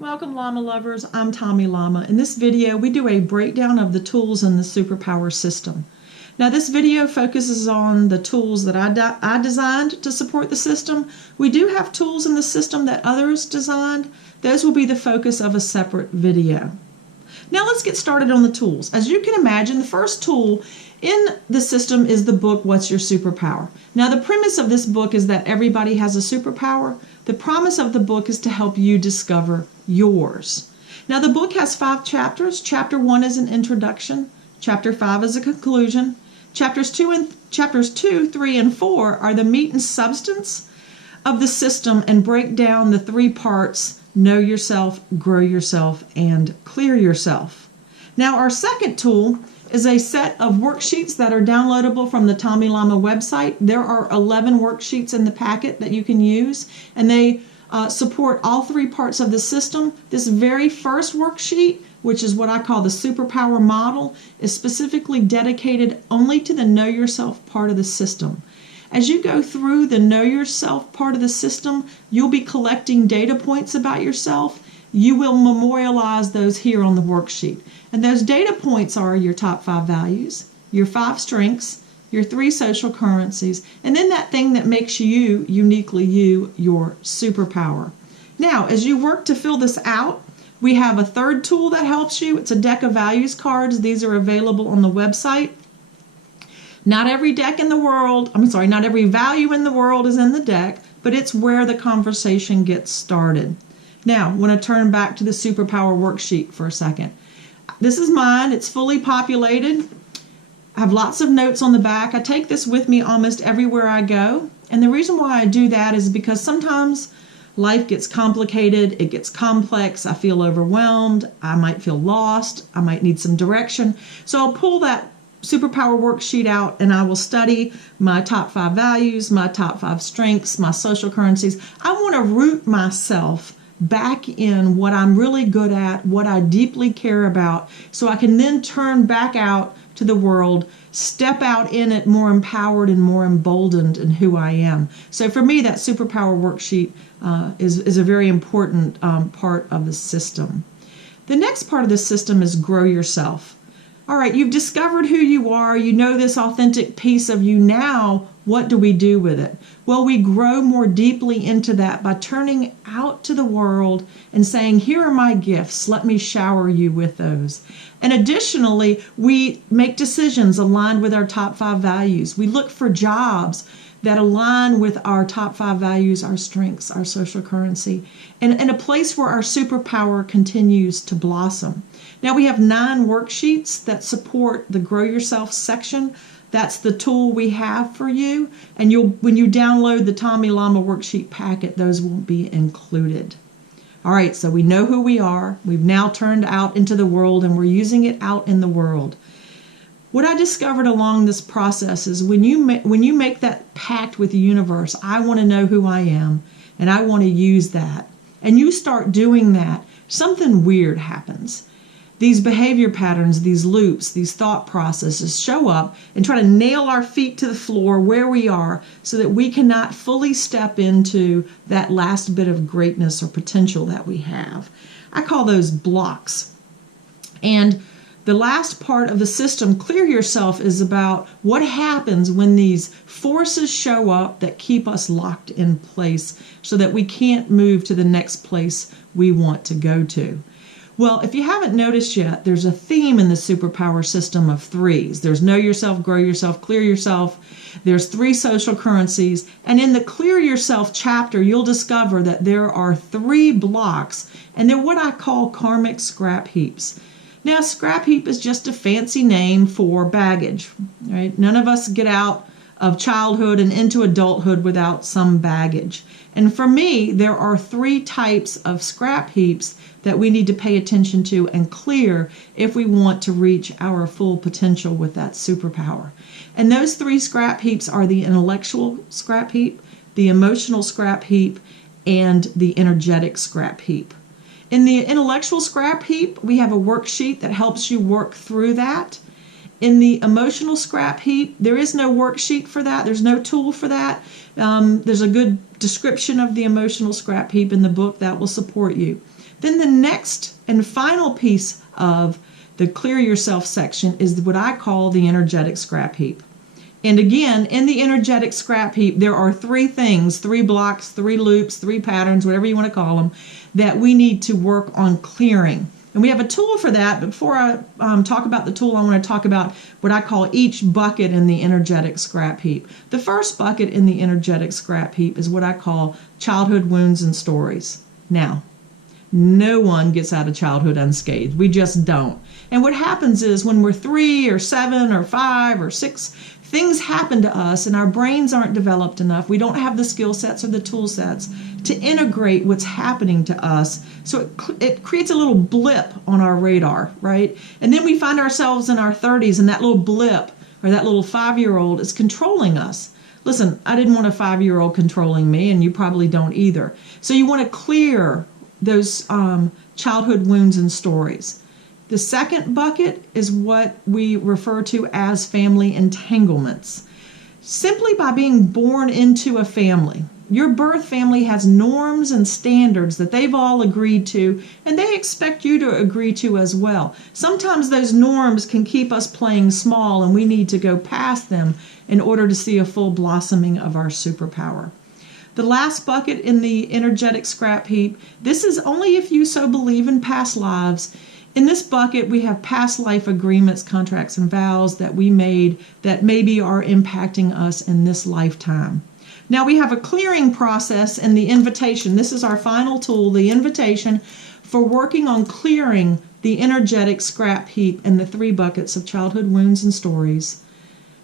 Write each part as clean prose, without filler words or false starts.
Welcome Llama lovers, I'm Tommy Llama. In this video we do a breakdown of the tools in the Superpower system. Now this video focuses on the tools that I designed to support the system. We do have tools in the system that others designed. Those will be the focus of a separate video. Now let's get started on the tools. As you can imagine, the first tool in the system is the book, What's Your Superpower? Now the premise of this book is that everybody has a superpower. The promise of the book is to help you discover yours. Now the book has 5 chapters. Chapter 1 is an introduction. Chapter 5 is a conclusion. Chapters 2, 3, and 4 are the meat and substance of the system and break down the 3 parts: know yourself, grow yourself, and clear yourself. Now our second tool is a set of worksheets that are downloadable from the Tommy Llama website. There are 11 worksheets in the packet that you can use, and they support all 3 parts of the system. This very first worksheet, which is what I call the Superpower Model, is specifically dedicated only to the Know Yourself part of the system. As you go through the Know Yourself part of the system, you'll be collecting data points about yourself. You will memorialize those here on the worksheet. And those data points are your top 5 values, your 5 strengths, your 3 social currencies, and then that thing that makes you uniquely you, your superpower. Now, as you work to fill this out, we have a third tool that helps you. It's a deck of values cards. These are available on the website. Not every deck in the world, not every value in the world is in the deck, but it's where the conversation gets started. Now, I want to turn back to the Superpower worksheet for a second. This is mine. It's fully populated. I have lots of notes on the back. I take this with me almost everywhere I go. And the reason why I do that is because sometimes life gets complicated, it gets complex, I feel overwhelmed, I might feel lost, I might need some direction. So I'll pull that Superpower worksheet out and I will study my top 5 values, my top 5 strengths, my social currencies. I want to root myself back in what I'm really good at, what I deeply care about, so I can then turn back out to the world, step out in it more empowered and more emboldened in who I am. So for me, that Superpower worksheet is a very important part of the system. The next part of the system is grow yourself. All right, you've discovered who you are, you know this authentic piece of you. Now, what do we do with it? Well, we grow more deeply into that by turning out to the world and saying, here are my gifts, let me shower you with those. And additionally, we make decisions aligned with our top 5 values. We look for jobs that align with our top 5 values, our strengths, our social currency, and a place where our superpower continues to blossom. Now we have 9 worksheets that support the Grow Yourself section. That's the tool we have for you. And when you download the Tommy Llama worksheet packet, those will be included. All right, so we know who we are. We've now turned out into the world and we're using it out in the world. What I discovered along this process is when you make that pact with the universe, I want to know who I am and I want to use that, and you start doing that, something weird happens. These behavior patterns, these loops, these thought processes show up and try to nail our feet to the floor where we are so that we cannot fully step into that last bit of greatness or potential that we have. I call those blocks. And the last part of the system, Clear Yourself, is about what happens when these forces show up that keep us locked in place so that we can't move to the next place we want to go to. Well, if you haven't noticed yet, there's a theme in the Superpower system of 3s. There's Know Yourself, Grow Yourself, Clear Yourself. There's 3 social currencies. And in the Clear Yourself chapter, you'll discover that there are 3 blocks, and they're what I call karmic scrap heaps. Now, scrap heap is just a fancy name for baggage, right? None of us get out of childhood and into adulthood without some baggage. And for me, there are 3 types of scrap heaps that we need to pay attention to and clear if we want to reach our full potential with that superpower. And those 3 scrap heaps are the intellectual scrap heap, the emotional scrap heap, and the energetic scrap heap. In the intellectual scrap heap, we have a worksheet that helps you work through that. In the emotional scrap heap, there is no worksheet for that. There's no tool for that. There's a good description of the emotional scrap heap in the book that will support you. Then the next and final piece of the Clear Yourself section is what I call the energetic scrap heap. And again, in the energetic scrap heap, there are 3 things, 3 blocks, 3 loops, 3 patterns, whatever you want to call them, that we need to work on clearing. And we have a tool for that. But before I talk about the tool, I want to talk about what I call each bucket in the energetic scrap heap. The first bucket in the energetic scrap heap is what I call childhood wounds and stories. Now, no one gets out of childhood unscathed. We just don't. And what happens is when we're 3 or 7 or 5 or 6, things happen to us and our brains aren't developed enough. We don't have the skill sets or the tool sets to integrate what's happening to us. So it creates a little blip on our radar, right? And then we find ourselves in our 30s and that little blip or that little 5-year-old is controlling us. Listen, I didn't want a 5-year-old controlling me, and you probably don't either. So you want to clear those childhood wounds and stories. The second bucket is what we refer to as family entanglements. Simply by being born into a family, your birth family has norms and standards that they've all agreed to, and they expect you to agree to as well. Sometimes those norms can keep us playing small, and we need to go past them in order to see a full blossoming of our superpower. The last bucket in the energetic scrap heap, this is only if you so believe in past lives. In this bucket, we have past life agreements, contracts, and vows that we made that maybe are impacting us in this lifetime. Now we have a clearing process in the invitation. This is our final tool, the invitation for working on clearing the energetic scrap heap in the 3 buckets of childhood wounds and stories,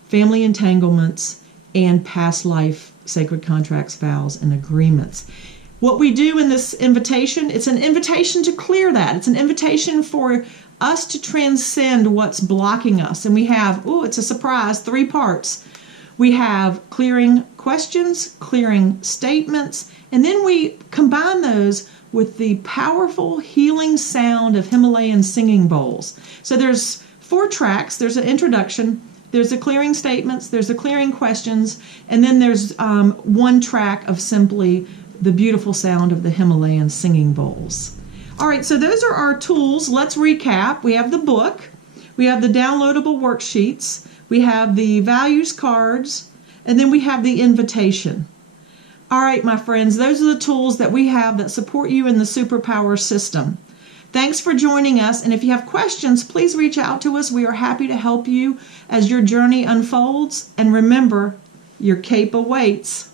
family entanglements, and past life sacred contracts, vows, and agreements. What we do in this invitation, it's an invitation to clear that. It's an invitation for us to transcend what's blocking us. And we have, it's a surprise, 3 parts. We have clearing questions, clearing statements, and then we combine those with the powerful healing sound of Himalayan singing bowls. So there's 4 tracks. There's an introduction, there's the clearing statements, there's the clearing questions, and then there's 1 track of simply the beautiful sound of the Himalayan singing bowls. All right, so those are our tools. Let's recap. We have the book, we have the downloadable worksheets, we have the values cards, and then we have the invitation. All right, my friends, those are the tools that we have that support you in the Superpower System. Thanks for joining us, and if you have questions, please reach out to us. We are happy to help you as your journey unfolds. And remember, your cape awaits.